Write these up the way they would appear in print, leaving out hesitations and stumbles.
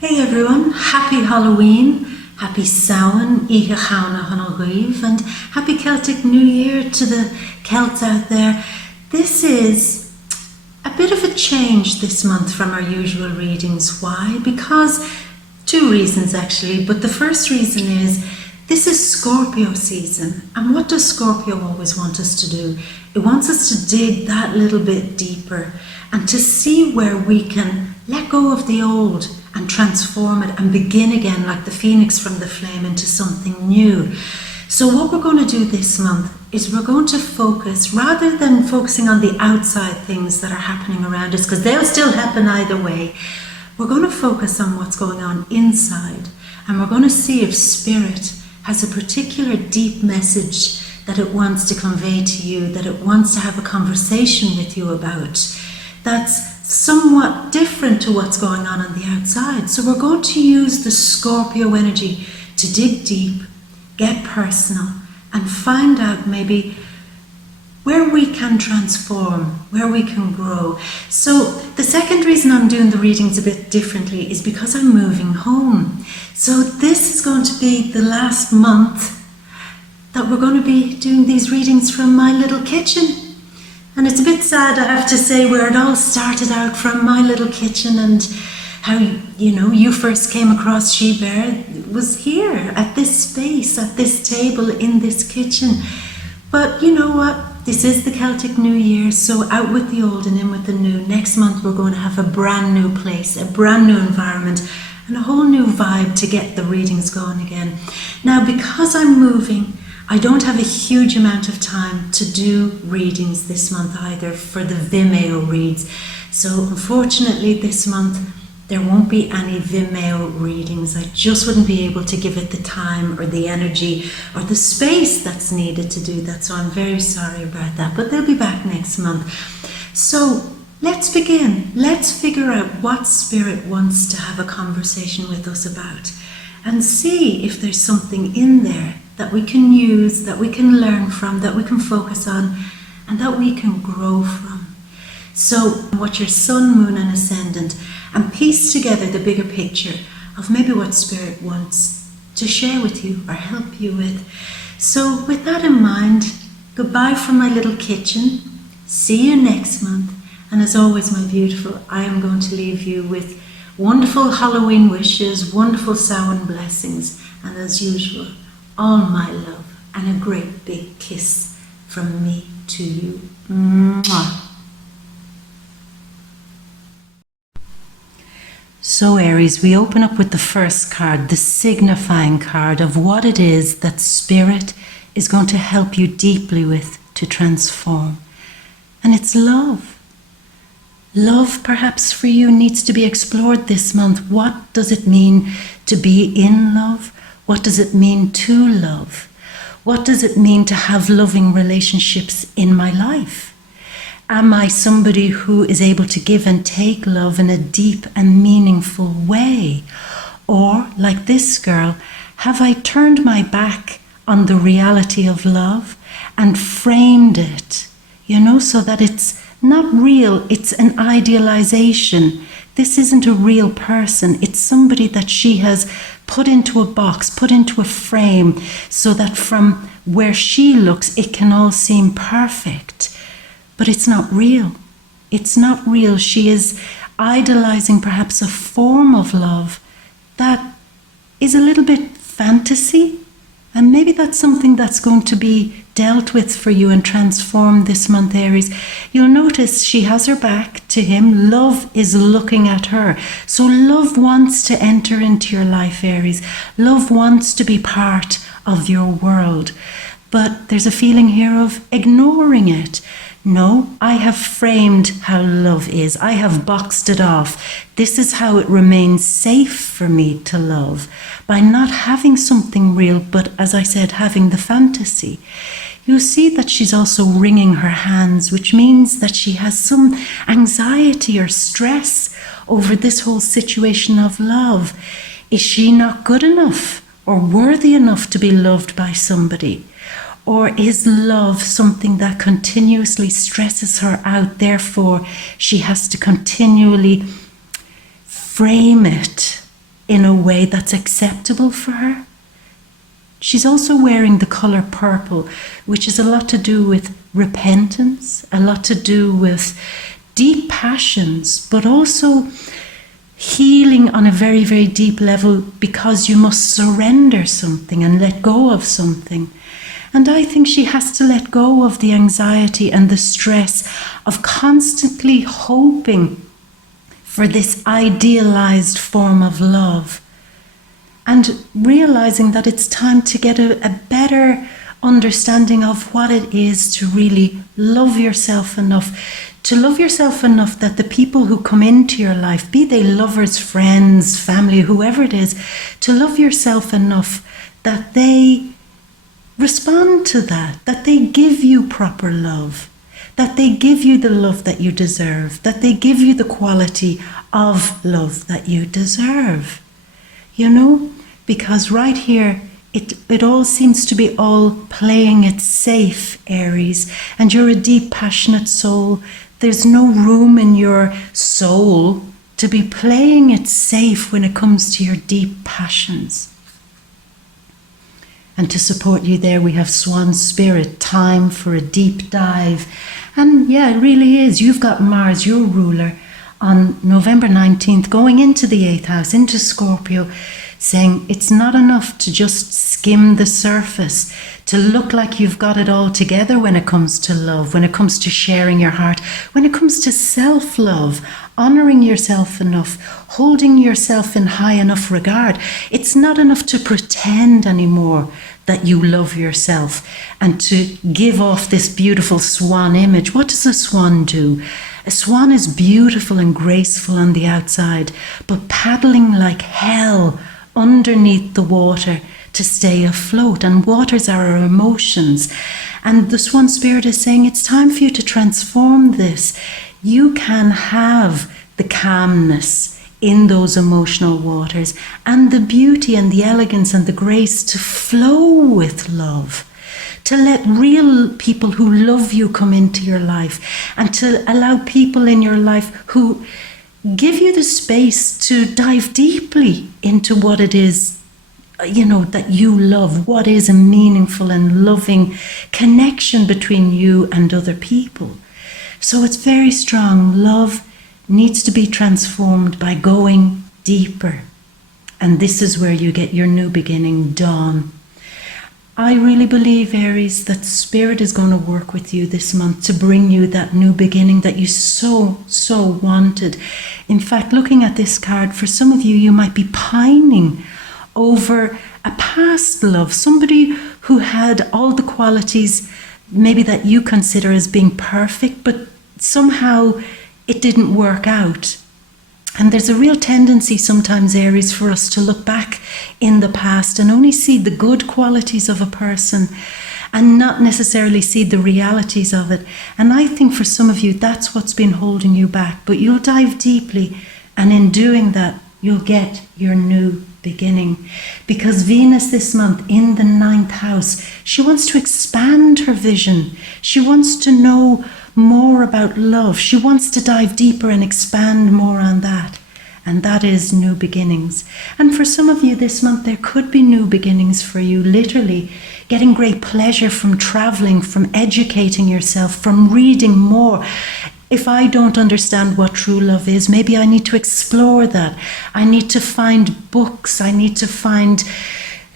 Hey everyone, happy Halloween, happy Samhain, Icha Chana Hanalgrieve, and happy Celtic New Year to the Celts out there. This is a bit of a change this month from our usual readings. Why? Because two reasons actually, but the first reason is this is Scorpio season, and what does Scorpio always want us to do? It wants us to dig that little bit deeper and to see where we can let go of the old and transform it and begin again like the phoenix from the flame into something new. So what we're going to do this month is we're going to focus, rather than focusing on the outside things that are happening around us, because they'll still happen either way, we're going to focus on what's going on inside, and we're going to see if Spirit has a particular deep message that it wants to convey to you, that it wants to have a conversation with you about, that's somewhat different to what's going on the outside. So we're going to use the Scorpio energy to dig deep, get personal, and find out maybe where we can transform, where we can grow. So the second reason I'm doing the readings a bit differently is because I'm moving home. So this is going to be the last month that we're going to be doing these readings from my little kitchen. And it's a bit sad, I have to say, where it all started out from my little kitchen, and how, you first came across She Bear was here, at this space, at this table, in this kitchen. But you know what? This is the Celtic New Year, so out with the old and in with the new. Next month we're going to have a brand new place, a brand new environment, and a whole new vibe to get the readings going again. Now, because I'm moving, I don't have a huge amount of time to do readings this month either for the Vimeo reads. So unfortunately this month there won't be any Vimeo readings. I just wouldn't be able to give it the time or the energy or the space that's needed to do that. So I'm very sorry about that, but they'll be back next month. So let's begin. Let's figure out what Spirit wants to have a conversation with us about, and see if there's something in there that we can use, that we can learn from, that we can focus on, and that we can grow from. So what your sun, moon and ascendant, and piece together the bigger picture of maybe what Spirit wants to share with you or help you with. So with that in mind, goodbye from my little kitchen. See you next month. And as always, my beautiful, I am going to leave you with wonderful Halloween wishes, wonderful Samhain blessings, and as usual, all my love and a great big kiss from me to you. Mwah. So Aries, we open up with the first card, the signifying card of what it is that Spirit is going to help you deeply with to transform. And it's love. Love, perhaps for you, needs to be explored this month. What does it mean to be in love? What does it mean to love? What does it mean to have loving relationships in my life? Am I somebody who is able to give and take love in a deep and meaningful way? Or, like this girl, have I turned my back on the reality of love and framed it, so that it's not real, it's an idealization. This isn't a real person. It's somebody that she has put into a box, put into a frame, so that from where she looks, it can all seem perfect. But it's not real. It's not real. She is idolizing perhaps a form of love that is a little bit fantasy. And maybe that's something that's going to be dealt with for you and transformed this month, Aries. You'll notice she has her back to him. Love is looking at her. So love wants to enter into your life, Aries. Love wants to be part of your world. But there's a feeling here of ignoring it. No, I have framed how love is. I have boxed it off. This is how it remains safe for me to love, by not having something real, but as I said, having the fantasy. You see that she's also wringing her hands, which means that she has some anxiety or stress over this whole situation of love. Is she not good enough or worthy enough to be loved by somebody? Or is love something that continuously stresses her out? Therefore, she has to continually frame it in a way that's acceptable for her. She's also wearing the colour purple, which is a lot to do with repentance, a lot to do with deep passions, but also healing on a very, very deep level, because you must surrender something and let go of something. And I think she has to let go of the anxiety and the stress of constantly hoping for this idealized form of love, and realizing that it's time to get a better understanding of what it is to really love yourself enough. To love yourself enough that the people who come into your life, be they lovers, friends, family, whoever it is, to love yourself enough that they respond to that, that they give you proper love, that they give you the love that you deserve, that they give you the quality of love that you deserve. You know, because right here, it all seems to be all playing it safe, Aries, and you're a deep, passionate soul. There's no room in your soul to be playing it safe when it comes to your deep passions. And to support you there, we have Swan Spirit, time for a deep dive. And yeah, it really is. You've got Mars, your ruler, on November 19th, going into the 8th house, into Scorpio, saying it's not enough to just skim the surface, to look like you've got it all together when it comes to love, when it comes to sharing your heart, when it comes to self-love, honouring yourself enough, holding yourself in high enough regard. It's not enough to pretend anymore that you love yourself and to give off this beautiful swan image. What does a swan do? A swan is beautiful and graceful on the outside, but paddling like hell underneath the water to stay afloat. And waters are our emotions. And the Swan Spirit is saying it's time for you to transform this. You can have the calmness in those emotional waters and the beauty and the elegance and the grace to flow with love, to let real people who love you come into your life, and to allow people in your life who give you the space to dive deeply into what it is, you know, that you love, what is a meaningful and loving connection between you and other people. So it's very strong. Love needs to be transformed by going deeper. And this is where you get your new beginning, dawn. I really believe, Aries, that Spirit is going to work with you this month to bring you that new beginning that you so wanted. In fact, looking at this card, for some of you, you might be pining over a past love, somebody who had all the qualities maybe that you consider as being perfect, but somehow it didn't work out. And there's a real tendency sometimes, Aries, for us to look back in the past and only see the good qualities of a person and not necessarily see the realities of it. And I think for some of you, that's what's been holding you back. But you'll dive deeply, and in doing that, you'll get your new beginning. Because Venus this month in the 9th house, she wants to expand her vision. She wants to know more about love. She wants to dive deeper and expand more on that. And that is new beginnings. And for some of you this month, there could be new beginnings for you, literally getting great pleasure from traveling, from educating yourself, from reading more. If I don't understand what true love is, maybe I need to explore that. I need to find books. I need to find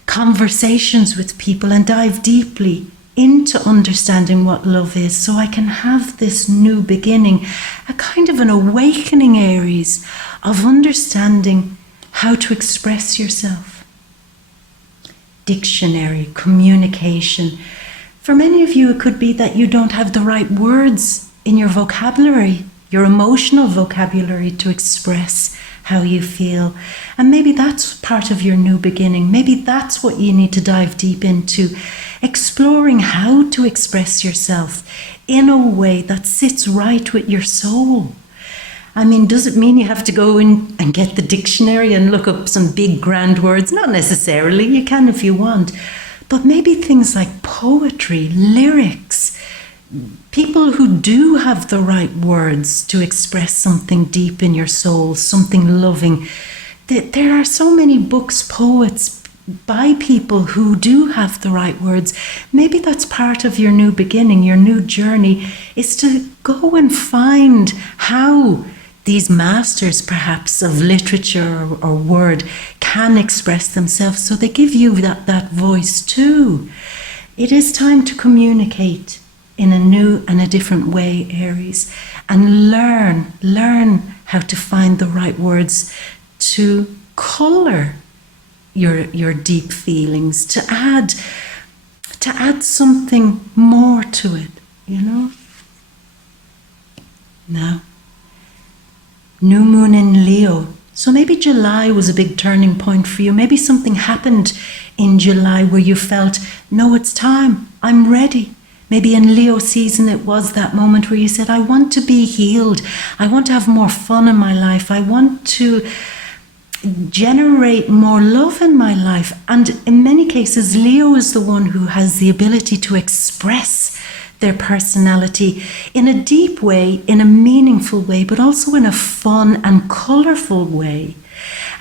conversations with people and dive deeply into understanding what love is, so I can have this new beginning, a kind of an awakening, Aries, of understanding how to express yourself. Dictionary, communication. For many of you, it could be that you don't have the right words in your vocabulary, your emotional vocabulary, to express how you feel. And maybe that's part of your new beginning. Maybe that's what you need to dive deep into, exploring how to express yourself in a way that sits right with your soul. I mean, does it mean you have to go in and get the dictionary and look up some big grand words? Not necessarily. You can if you want. But maybe things like poetry, lyrics, people who do have the right words to express something deep in your soul, something loving, There are so many books, poets, by people who do have the right words. Maybe that's part of your new beginning, your new journey, is to go and find how these masters, perhaps, of literature or word can express themselves, so they give you that voice too. It is time to communicate in a new and a different way, Aries, and learn how to find the right words to colour your deep feelings, to add something more to it, you know. Now, new moon in Leo. So maybe July was a big turning point for you. Maybe something happened in July where you felt, no, it's time, I'm ready. Maybe in Leo season it was that moment where you said, I want to be healed. I want to have more fun in my life. I want to generate more love in my life. And in many cases, Leo is the one who has the ability to express their personality in a deep way, in a meaningful way, but also in a fun and colourful way.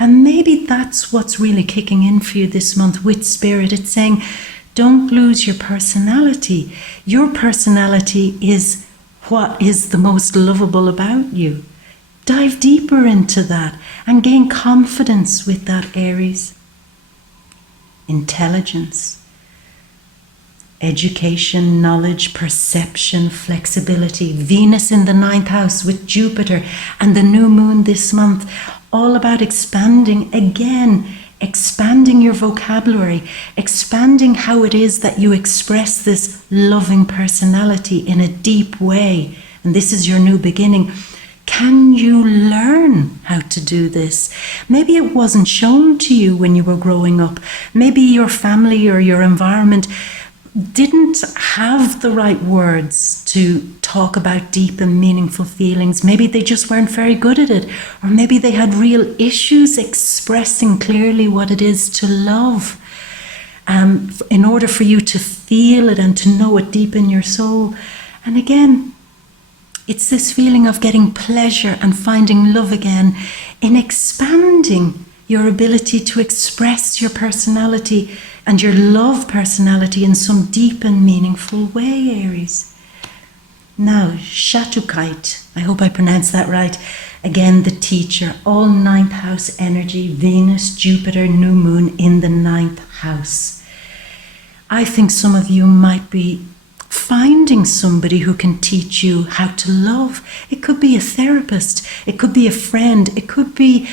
And maybe that's what's really kicking in for you this month with Spirit. It's saying, don't lose your personality. Your personality is what is the most lovable about you. Dive deeper into that and gain confidence with that, Aries. Intelligence, education, knowledge, perception, flexibility. Venus in the 9th house with Jupiter and the new moon this month. All about expanding again. Expanding your vocabulary, expanding how it is that you express this loving personality in a deep way. And this is your new beginning. Can you learn how to do this? Maybe it wasn't shown to you when you were growing up. Maybe your family or your environment didn't have the right words to talk about deep and meaningful feelings. Maybe they just weren't very good at it. Or maybe they had real issues expressing clearly what it is to love. In order for you to feel it and to know it deep in your soul. And again, it's this feeling of getting pleasure and finding love again in expanding your ability to express your personality and your love personality in some deep and meaningful way, Aries. Now, Shatukite, I hope I pronounced that right. Again, the teacher, all 9th house energy, Venus, Jupiter, new moon in the 9th house. I think some of you might be finding somebody who can teach you how to love. It could be a therapist, it could be a friend, it could be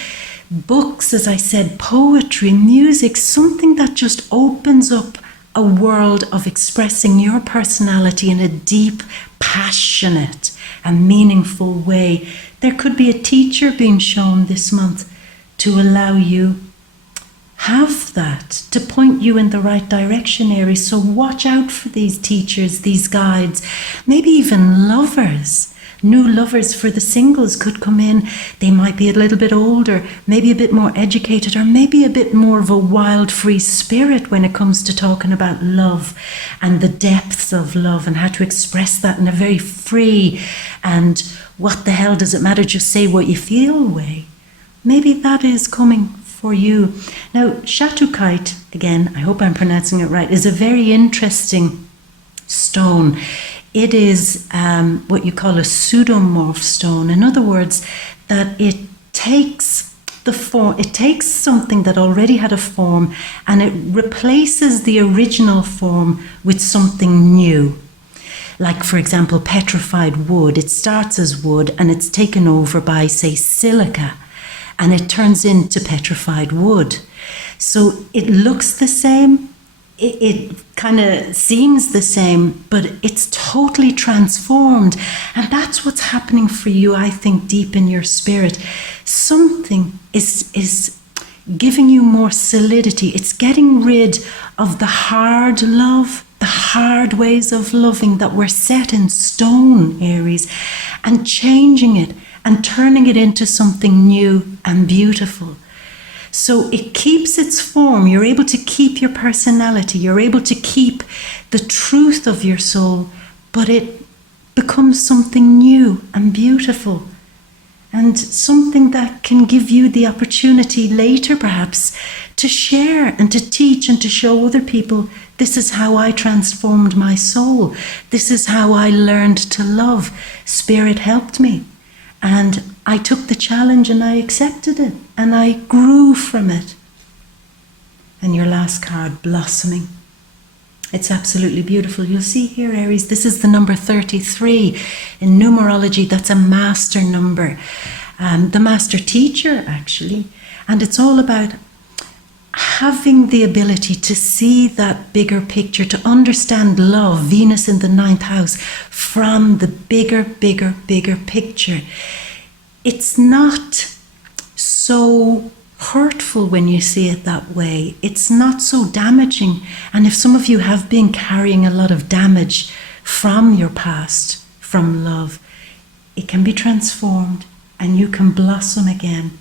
books, as I said, poetry, music, something that just opens up a world of expressing your personality in a deep, passionate and meaningful way. There could be a teacher being shown this month to allow you have that, to point you in the right direction, Aries. So watch out for these teachers, these guides, maybe even lovers. New lovers for the singles could come in. They might be a little bit older, maybe a bit more educated, or maybe a bit more of a wild, free spirit when it comes to talking about love and the depths of love and how to express that in a very free and what the hell does it matter, just say what you feel way. Maybe that is coming for you. Now, Shatukite, again, I hope I'm pronouncing it right, is a very interesting stone. It is what you call a pseudomorph stone. In other words, that it takes the form, it takes something that already had a form and it replaces the original form with something new. Like, for example, petrified wood. It starts as wood and it's taken over by, say, silica, and it turns into petrified wood. So it looks the same. It kind of seems the same, but it's totally transformed. And that's what's happening for you, I think, deep in your spirit. Something is giving you more solidity. It's getting rid of the hard love, the hard ways of loving that were set in stone, Aries, and changing it and turning it into something new and beautiful. So it keeps its form. You're able to keep your personality. You're able to keep the truth of your soul, but it becomes something new and beautiful. and something that can give you the opportunity later perhaps to share and to teach and to show other people, this is how I transformed my soul. This is how I learned to love. Spirit helped me. And I took the challenge and I accepted it. And I grew from it. And your last card, blossoming. It's absolutely beautiful. You'll see here, Aries, this is the number 33. In numerology, that's a master number. The master teacher, actually. And it's all about having the ability to see that bigger picture, to understand love, Venus in the 9th house, from the bigger picture. It's not so hurtful when you see it that way. It's not so damaging. And if some of you have been carrying a lot of damage from your past, from love, it can be transformed and you can blossom again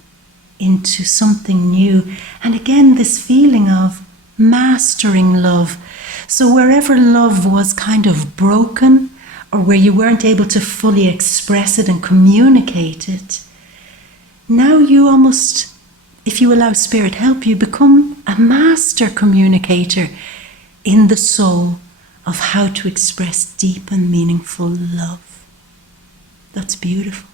into something new. And again, this feeling of mastering love. So wherever love was kind of broken, or where you weren't able to fully express it and communicate it, now you almost, if you allow Spirit help you, become a master communicator in the soul of how to express deep and meaningful love. That's beautiful.